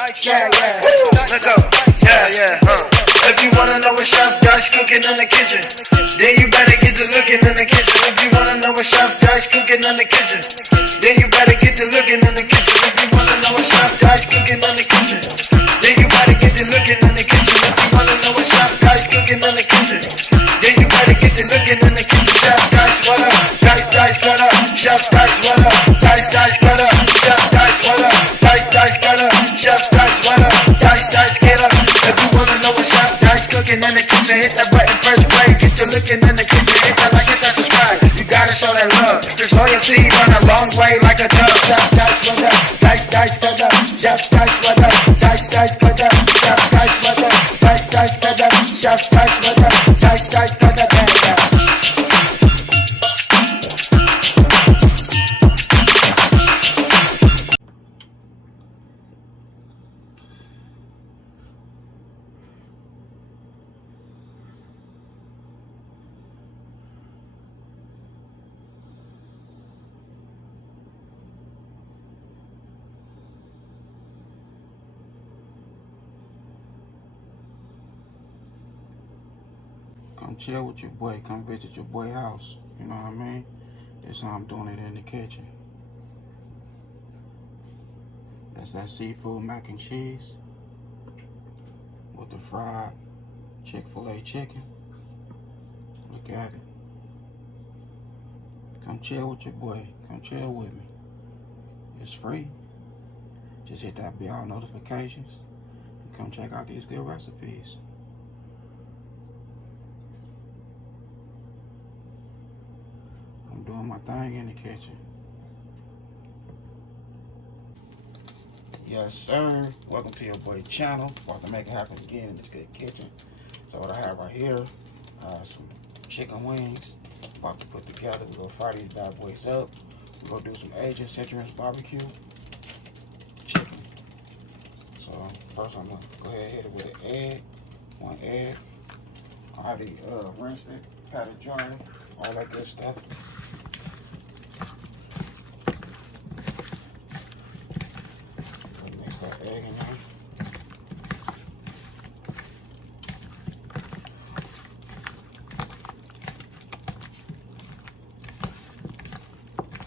Yeah, let go. Yeah. If you wanna know what Chef Dice cooking in the kitchen, then you better get to looking in the kitchen. If you wanna know what Chef Dice cooking in the kitchen, then you better get to looking in the kitchen. If you wanna know what Chef Dice cooking in the kitchen, then you better get to looking in the kitchen. If you wanna know what Chef Dice cooking in the kitchen, then you better get to looking in the kitchen. Chef Dice, what up? Dice, what up? Chef Dice, what up? Dice, what up? Chef Dice, what up? Dice, what up? Chef Dice, what up? Dice, get up. If you wanna know what Chef Dice cooking in the kitchen, hit that button first play. Get to looking in the kitchen, hit that like, hit that subscribe. You gotta show that love. There's loyalty run a long way like a dove. Chef Dice, what up? Dice, what up? Chef Dice, what up? Dice, what up? Chef Dice, what up? Dice, what up? Chef Dice, what up? Dice, what up? Come chill with your boy. Come visit your boy house. You know what I mean? That's how I'm doing it in the kitchen. That's that seafood mac and cheese with the fried Chick-fil-A chicken. Look at it. Come chill with your boy. Come chill with me. It's free. Just hit that bell notifications and come check out these good recipes. I'm doing my thing in the kitchen. Yes, sir. Welcome to your boy channel. About to make it happen again in this good kitchen. So what I have right here, some chicken wings. About to put together. We're gonna fry these bad boys up. We're gonna do some Asian citrus barbecue chicken. So first I'm gonna go ahead and hit it with an egg. One egg. I already rinsed it, pat it dry, all that good stuff. Mix that egg in there.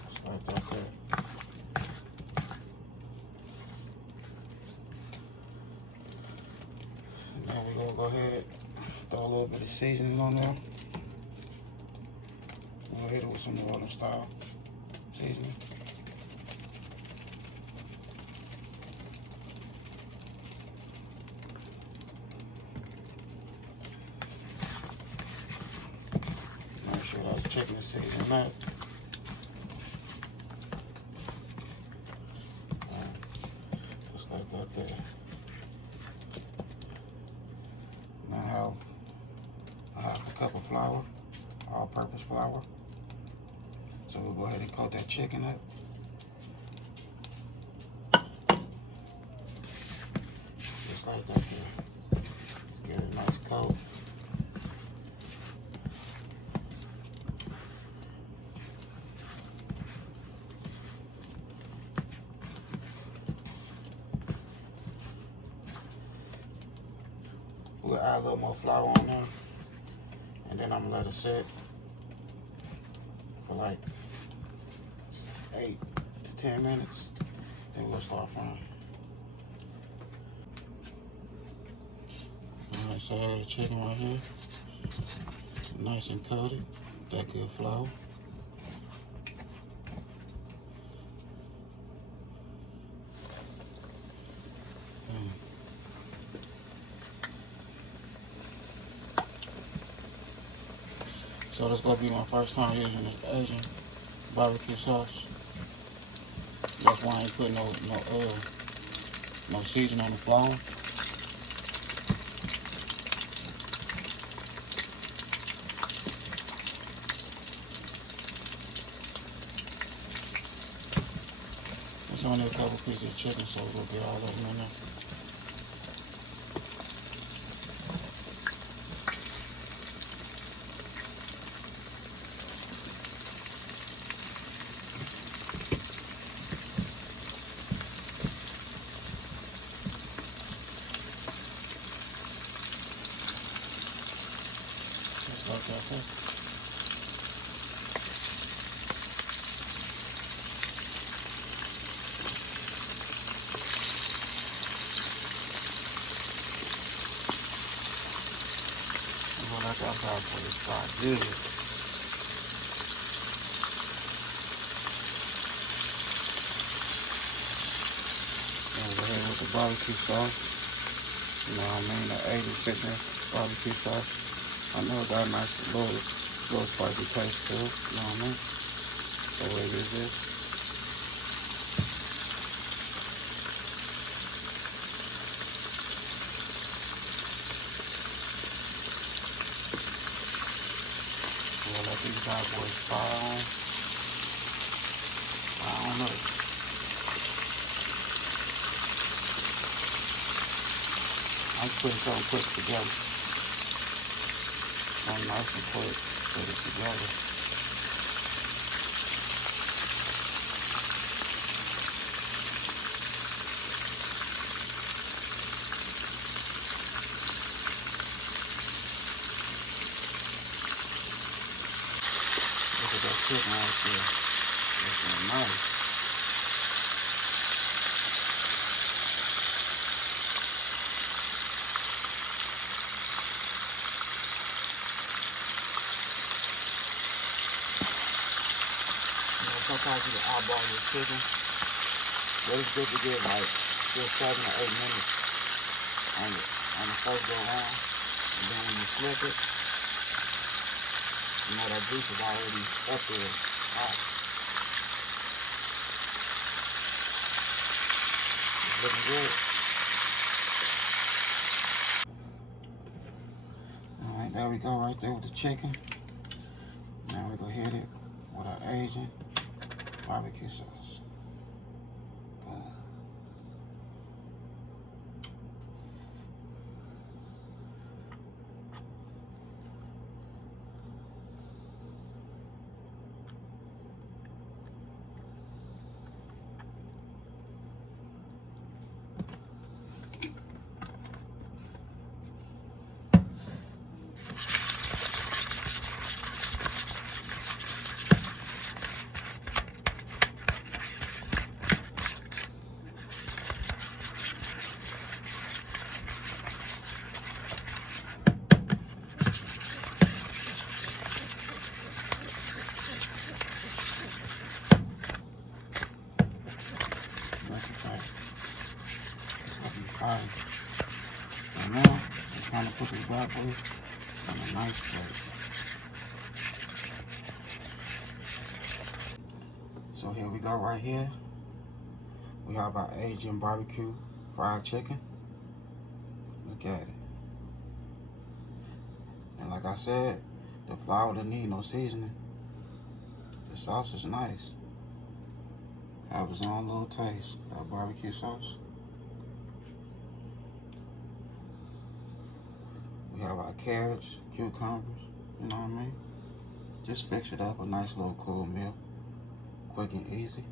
Just like that there. And then we're gonna go ahead, throw a little bit of seasoning on there. We're gonna hit it with some New Orleans style seasoning. Make sure that chicken is seasoned up. Just like that there. Now I have a cup of flour, all-purpose flour. So we'll go ahead and coat that chicken up. Just like that there. Give it a nice coat. We'll add a little more flour on there. And then I'm gonna let it sit for like 8 to 10 minutes. Then we'll start frying. Alright, so I got the chicken right here. Nice and coated. That good flour. So this is gonna be my first time using this Asian barbecue sauce. That's why I ain't put no seasoning on the bone. It's only a couple pieces of chicken, so we'll get all of them in there. that bad boy start good. And go ahead with the barbecue sauce. You know what I mean? The 80 chicken barbecue sauce. I know it got a nice little spicy taste to it. You know what I mean? The way it is. We'll let these bad boys fry on. I don't know. I'm putting something quick together. Something nice and quick. Put it together. Look at that chicken right there. Looking nice. Sometimes you can eyeball your chicken, but it's good to get like just 7 or 8 minutes on the first go round, and then when you flip it, you know that juice is already up there hot. It's looking good. Alright, there we go right there with the chicken. Now we're gonna hit it with our Asian barbecue sauce. Boom. Alright, so now it's time to put this bad boy on a nice plate. So here we go right here. We have our Asian barbecue fried chicken. Look at it. And like I said, the flour doesn't need no seasoning. The sauce is nice. Have its own little taste, that barbecue sauce. We have our carrots, cucumbers, you know what I mean? Just fix it up, a nice little cool meal. Quick and easy.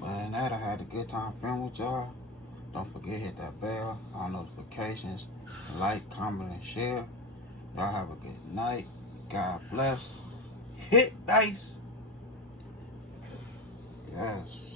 But other than that, I had a good time filming with y'all. Don't forget, hit that bell, all notifications, like, comment, and share. Y'all have a good night. God bless. Hit dice. Yes.